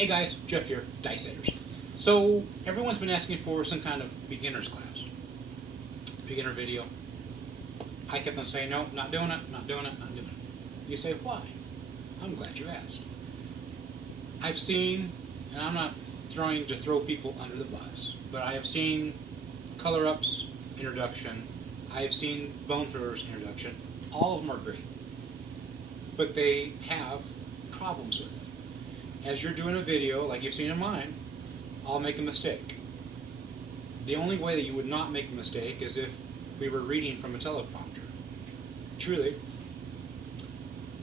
Hey guys, Jeff here, Dice Setters. So everyone's been asking for some kind of beginner's class, beginner video. I kept on saying no, not doing it, not doing it, not doing it. You say why? I'm glad you asked. I've seen, and I'm not trying to throw people under the bus, but I have seen Color Up's introduction. I have seen Bone Throwers introduction. All of them are great, but they have problems with it. As you're doing a video, like you've seen in mine, I'll make a mistake. The only way that you would not make a mistake is if we were reading from a teleprompter. Truly,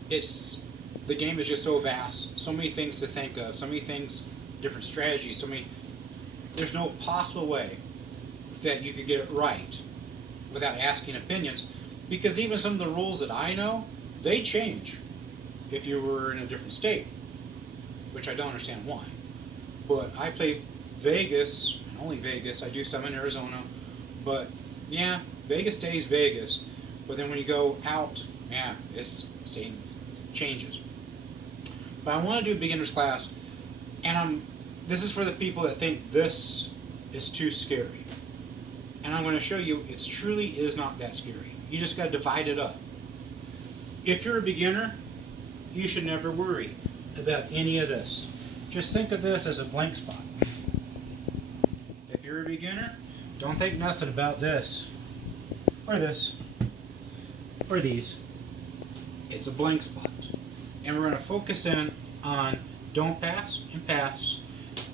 the game is just so vast, so many things to think of, so many things, different strategies, there's no possible way that you could get it right without asking opinions, because even some of the rules that I know, they change if you were in a different state, which I don't understand why. But I play Vegas, and only Vegas. I do some in Arizona, but yeah, Vegas stays Vegas. But then when you go out, yeah, it's same changes. But I want to do a beginner's class, and this is for the people that think this is too scary. And I'm going to show you it truly is not that scary. You just got to divide it up. If you're a beginner, you should never worry about any of this. Just think of this as a blank spot. If you're a beginner, don't think nothing about this, or this, or these. It's a blank spot. And we're going to focus in on don't pass,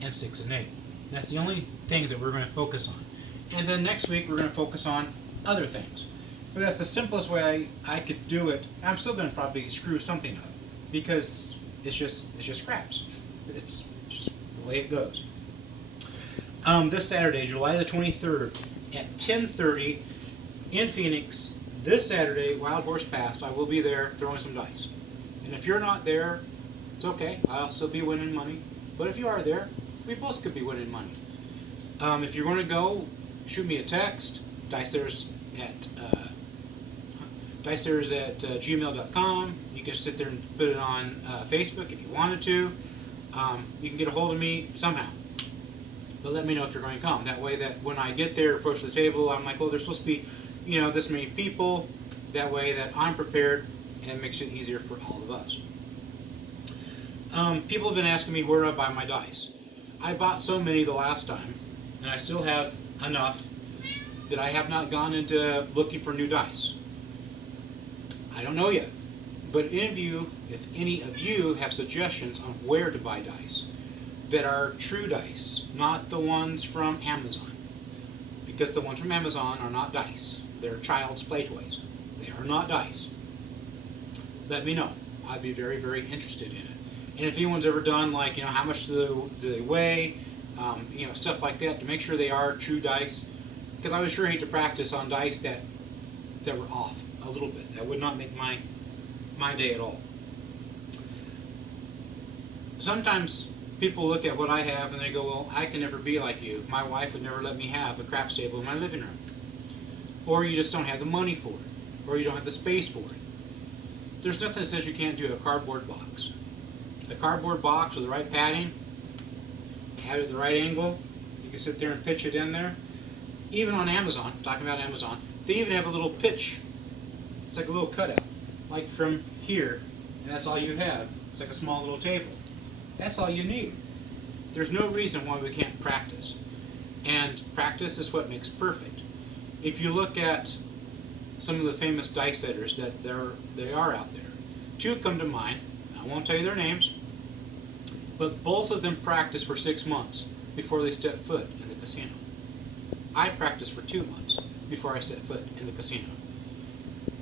and 6 and 8. That's the only things that we're going to focus on. And then next week we're going to focus on other things. But that's the simplest way I could do it. I'm still going to probably screw something up, because it's just scraps. It's just the way it goes. This Saturday, July the 23rd, at 10:30 in Phoenix. This Saturday, Wild Horse Pass. I will be there throwing some dice. And if you're not there, it's okay. I'll still be winning money. But if you are there, we both could be winning money. If you're going to go, shoot me a text. Dicers at gmail.com. You can sit there and put it on Facebook if you wanted to. You can get a hold of me somehow. But let me know if you're going to come. That way that when I get there, approach the table, I'm like, well, there's supposed to be, this many people. That way that I'm prepared, and it makes it easier for all of us. People have been asking me where I buy my dice. I bought so many the last time, and I still have enough that I have not gone into looking for new dice. I don't know yet, but if any of you have suggestions on where to buy dice that are true dice, not the ones from Amazon, because the ones from Amazon are not dice. They're child's play toys. They are not dice. Let me know. I'd be very, very interested in it. And if anyone's ever done, like, how much do they weigh, stuff like that, to make sure they are true dice, because I would sure hate to practice on dice that were off a little bit. That would not make my day at all. Sometimes people look at what I have and they go, well, I can never be like you. My wife would never let me have a craps table in my living room. Or you just don't have the money for it. Or you don't have the space for it. There's nothing that says you can't do a cardboard box. A cardboard box with the right padding, have it at the right angle, you can sit there and pitch it in there. Even on Amazon, talking about Amazon, they even have a little pitch. It's like a little cutout, like from here, and that's all you have. It's like a small little table. That's all you need. There's no reason why we can't practice. And practice is what makes perfect. If you look at some of the famous dice setters that they are out there, two come to mind. I won't tell you their names, but both of them practiced for 6 months before they stepped foot in the casino. I practiced for 2 months before I set foot in the casino.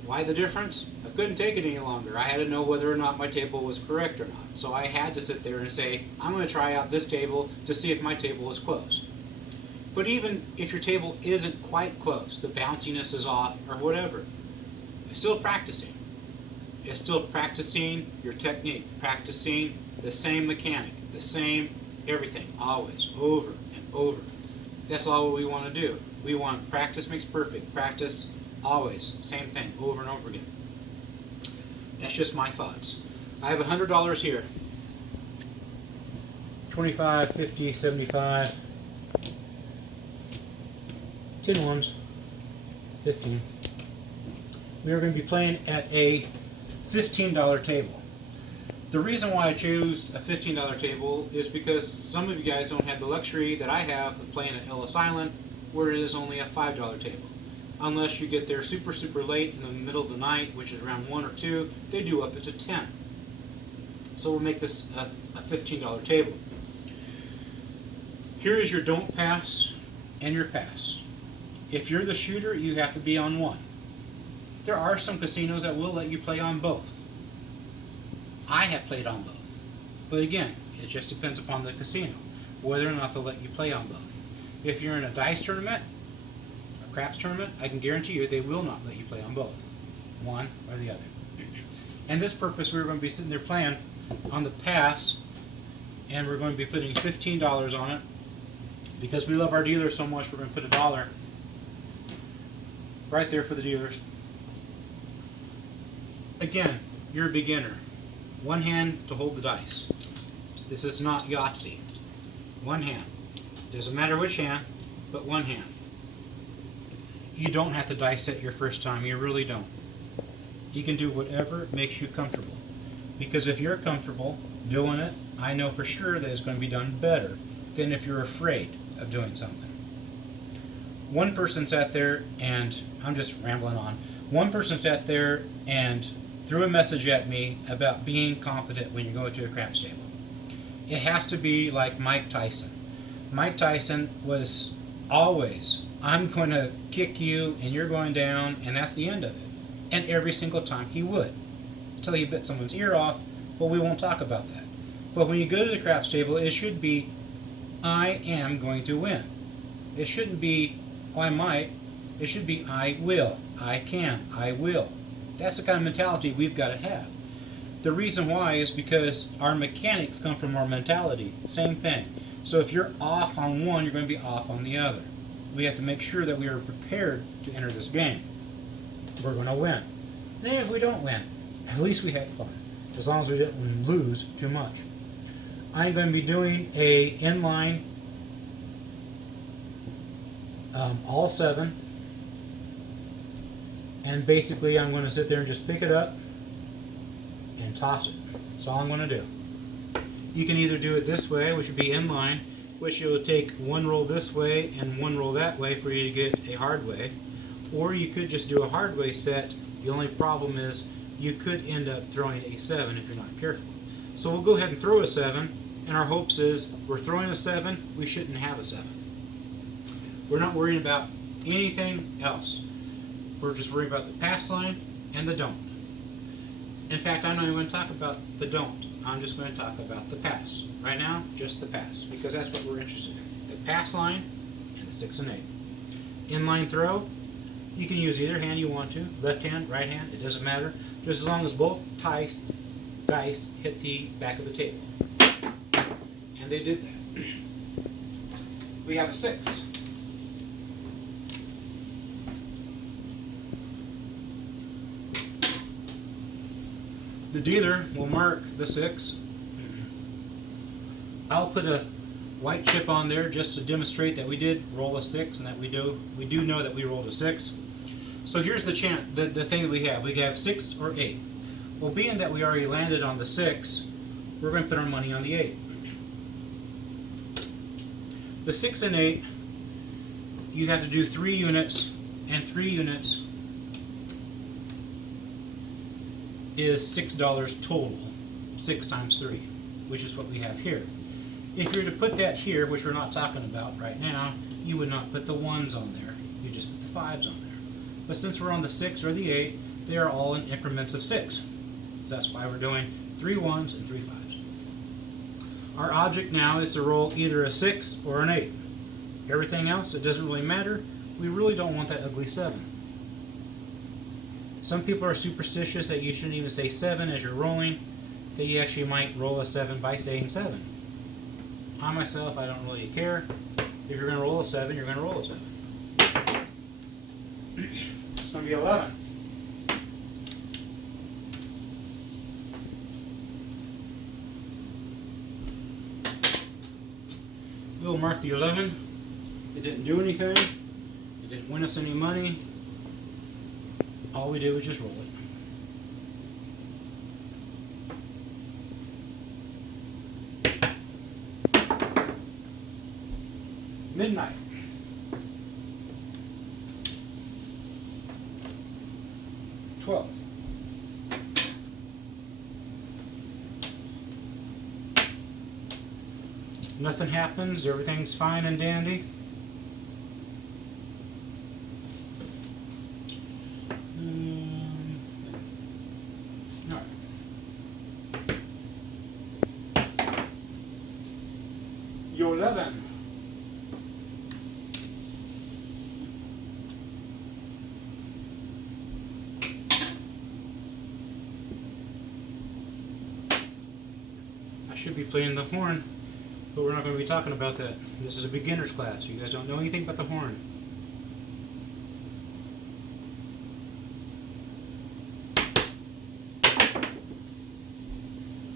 Why the difference? I couldn't take it any longer. I had to know whether or not my table was correct or not. So I had to sit there and say, I'm going to try out this table to see if my table is close. But even if your table isn't quite close, the bounciness is off or whatever, it's still practicing. It's still practicing your technique, practicing the same mechanic, the same everything, always, over and over. That's all we want to do. We want practice makes perfect. Practice always, same thing, over and over again. That's just my thoughts. I have $100 here. 25, 50, 75, 10 ones, 15. We are going to be playing at a $15 table. The reason why I chose a $15 table is because some of you guys don't have the luxury that I have of playing at Ellis Island, where it is only a $5 table. Unless you get there super late in the middle of the night, which is around 1 or 2, they do up to 10. So we'll make this a $15 table. Here is your don't pass and your pass. If you're the shooter, you have to be on one. There are some casinos that will let you play on both. I have played on both. But again, it just depends upon the casino, whether or not they'll let you play on both. If you're in a dice tournament, a craps tournament, I can guarantee you they will not let you play on both, one or the other. And this purpose, we're going to be sitting there playing on the pass, and we're going to be putting $15 on it. Because we love our dealers so much, we're going to put $1 right there for the dealers. Again, you're a beginner. One hand to hold the dice. This is not Yahtzee. One hand. Doesn't matter which hand, but one hand. You don't have to dice set your first time. You really don't. You can do whatever makes you comfortable. Because if you're comfortable doing it, I know for sure that it's going to be done better than if you're afraid of doing something. One person sat there, and I'm just rambling on. One person sat there and threw a message at me about being confident when you go to a craps table. It has to be like Mike Tyson. Mike Tyson was always, I'm going to kick you and you're going down, and that's the end of it. And every single time he would. Until he bit someone's ear off, but we won't talk about that. But when you go to the craps table, it should be, I am going to win. It shouldn't be, oh, I might. It should be, I will. I can. I will. That's the kind of mentality we've got to have. The reason why is because our mechanics come from our mentality. Same thing. So if you're off on one, you're going to be off on the other. We have to make sure that we are prepared to enter this game. We're going to win. And if we don't win, at least we had fun. As long as we didn't lose too much. I'm going to be doing a inline all 7. And basically I'm going to sit there and just pick it up and toss it. That's all I'm going to do. You can either do it this way, which would be inline, which it will take one roll this way and one roll that way for you to get a hard way. Or you could just do a hard way set. The only problem is you could end up throwing a 7 if you're not careful. So we'll go ahead and throw a 7, and our hopes is we're throwing a 7, we shouldn't have a 7. We're not worrying about anything else. We're just worried about the pass line and the don't. In fact, I'm not even going to talk about the don't. I'm just going to talk about the pass. Right now, just the pass, because that's what we're interested in. The pass line and the 6 and 8. Inline throw, you can use either hand you want to. Left hand, right hand, it doesn't matter. Just as long as both dice hit the back of the table. And they did that. We have a 6. The dealer will mark the 6. I'll put a white chip on there just to demonstrate that we did roll a 6 and that we do know that we rolled a 6. So here's the thing that we have. We have 6 or 8. Well, being that we already landed on the 6, we're going to put our money on the 8. The 6 and 8, you have to do 3 units, and 3 units is $6 total. 6 times 3, which is what we have here. If you were to put that here, which we're not talking about right now, you would not put the 1s on there. You just put the 5s on there. But since we're on the 6 or the 8, they are all in increments of 6. So that's why we're doing 3 1s and 3 5s. Our object now is to roll either a 6 or an 8. Everything else, it doesn't really matter. We really don't want that ugly 7. Some people are superstitious that you shouldn't even say 7 as you're rolling, that you actually might roll a 7 by saying 7. I myself, I don't really care. If you're going to roll a 7, you're going to roll a 7. It's going to be 11. We'll mark the 11. It didn't do anything. It didn't win us any money. All we did was just roll it. Midnight. $12. Nothing happens. Everything's fine and dandy. All right. Your 11. I should be playing the horn, but we're not going to be talking about that. This is a beginner's class. You guys don't know anything about the horn.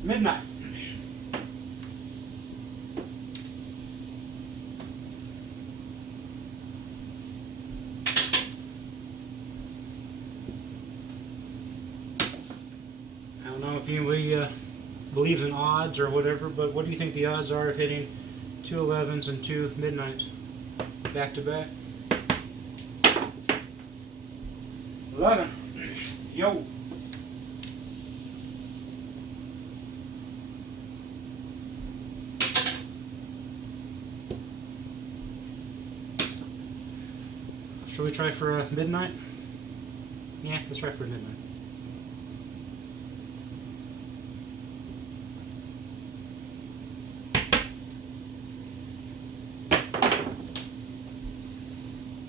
Midnight. I don't know if anybody believes in odds or whatever, but what do you think the odds are of hitting 2 11s and 2 midnights back to back? 11. Yo. Shall we try for a midnight? Yeah, let's try for a midnight.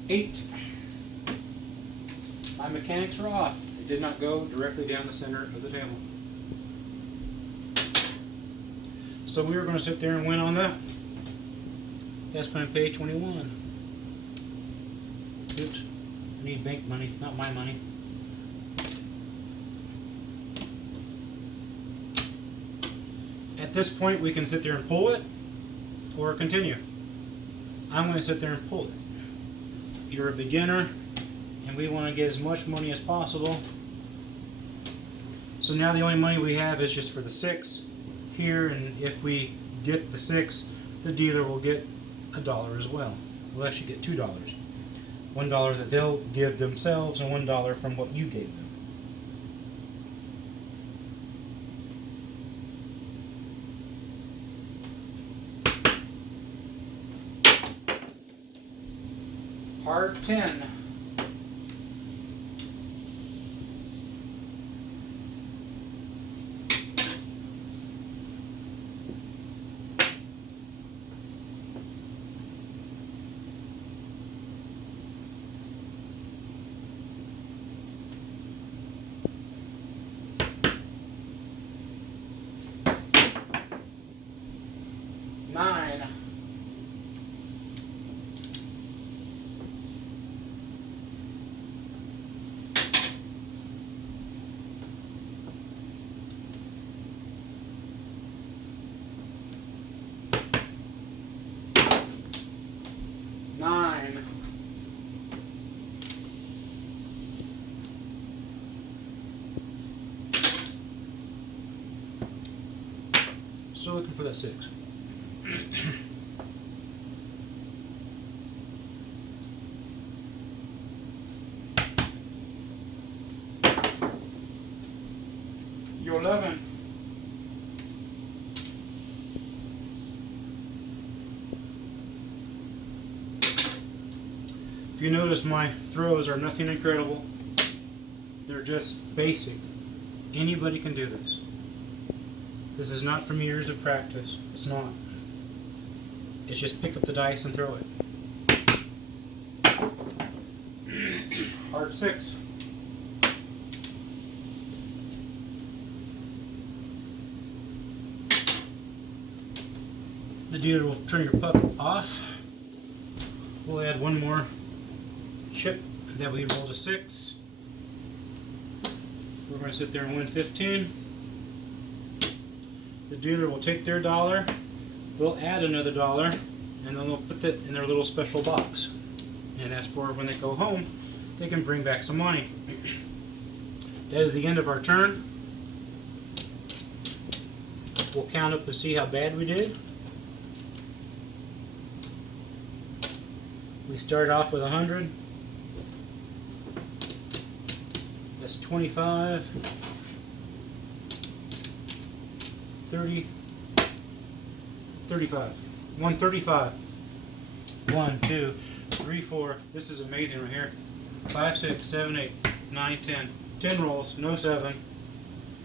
$8. My mechanics were off. It did not go directly down the center of the table. So we were going to sit there and win on that. That's going to pay 21. Oops. I need bank money, not my money. At this point, we can sit there and pull it or continue. I'm going to sit there and pull it. You're a beginner, and we want to get as much money as possible. So now the only money we have is just for the 6 here, and if we get the 6, the dealer will get $1 as well. We'll actually get $2. $1 that they'll give themselves and $1 from what you gave them. Hard 10. $9. $9. Still looking for that 6. Your 11. If you notice, my throws are nothing incredible. They're just basic. Anybody can do this. This is not from years of practice. It's not. It's just pick up the dice and throw it. Hard 6. The dealer will turn your puck off. We'll add one more chip that we rolled a 6. We're going to sit there and win 15. The dealer will take their $1. They'll add another $1. and then they'll put that in their little special box. And that's for when they go home, they can bring back some money. That is the end of our turn. We'll count up to see how bad we did. We start off with 100. That's 25, 30, 35. 135. 1, 2, 3, 4. This is amazing right here. 5, 6, 7, 8, 9, 10. 10 rolls, no 7.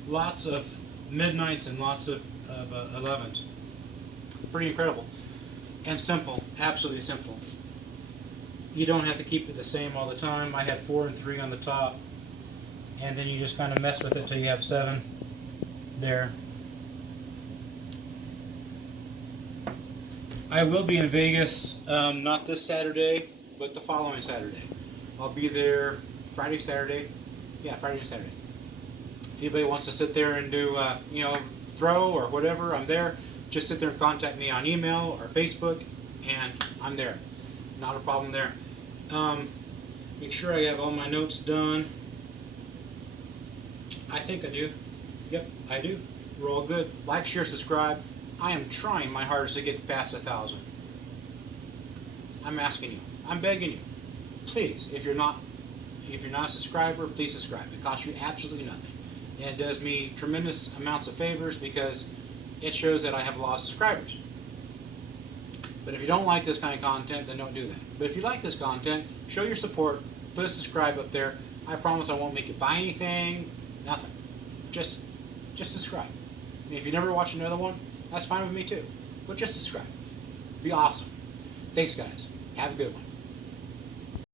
Lots of midnights and lots of 11s. Pretty incredible. And simple. Absolutely simple. You don't have to keep it the same all the time. I have 4 and 3 on the top. And then you just kind of mess with it till you have 7 there. I will be in Vegas, not this Saturday, but the following Saturday. I'll be there Friday, Saturday. Yeah, Friday and Saturday. If anybody wants to sit there and do, throw or whatever, I'm there. Just sit there and contact me on email or Facebook, and I'm there. Not a problem there. Make sure I have all my notes done. I think I do. Yep, I do. We're all good. Like, share, subscribe. I am trying my hardest to get past 1,000. I'm asking you. I'm begging you. Please, if you're not a subscriber, please subscribe. It costs you absolutely nothing. And it does me tremendous amounts of favors because it shows that I have a lot of subscribers. But if you don't like this kind of content, then don't do that. But if you like this content, show your support. Put a subscribe up there. I promise I won't make you buy anything. Nothing. Just subscribe. And if you never watch another one, that's fine with me too. But just subscribe. Be awesome. Thanks, guys. Have a good one.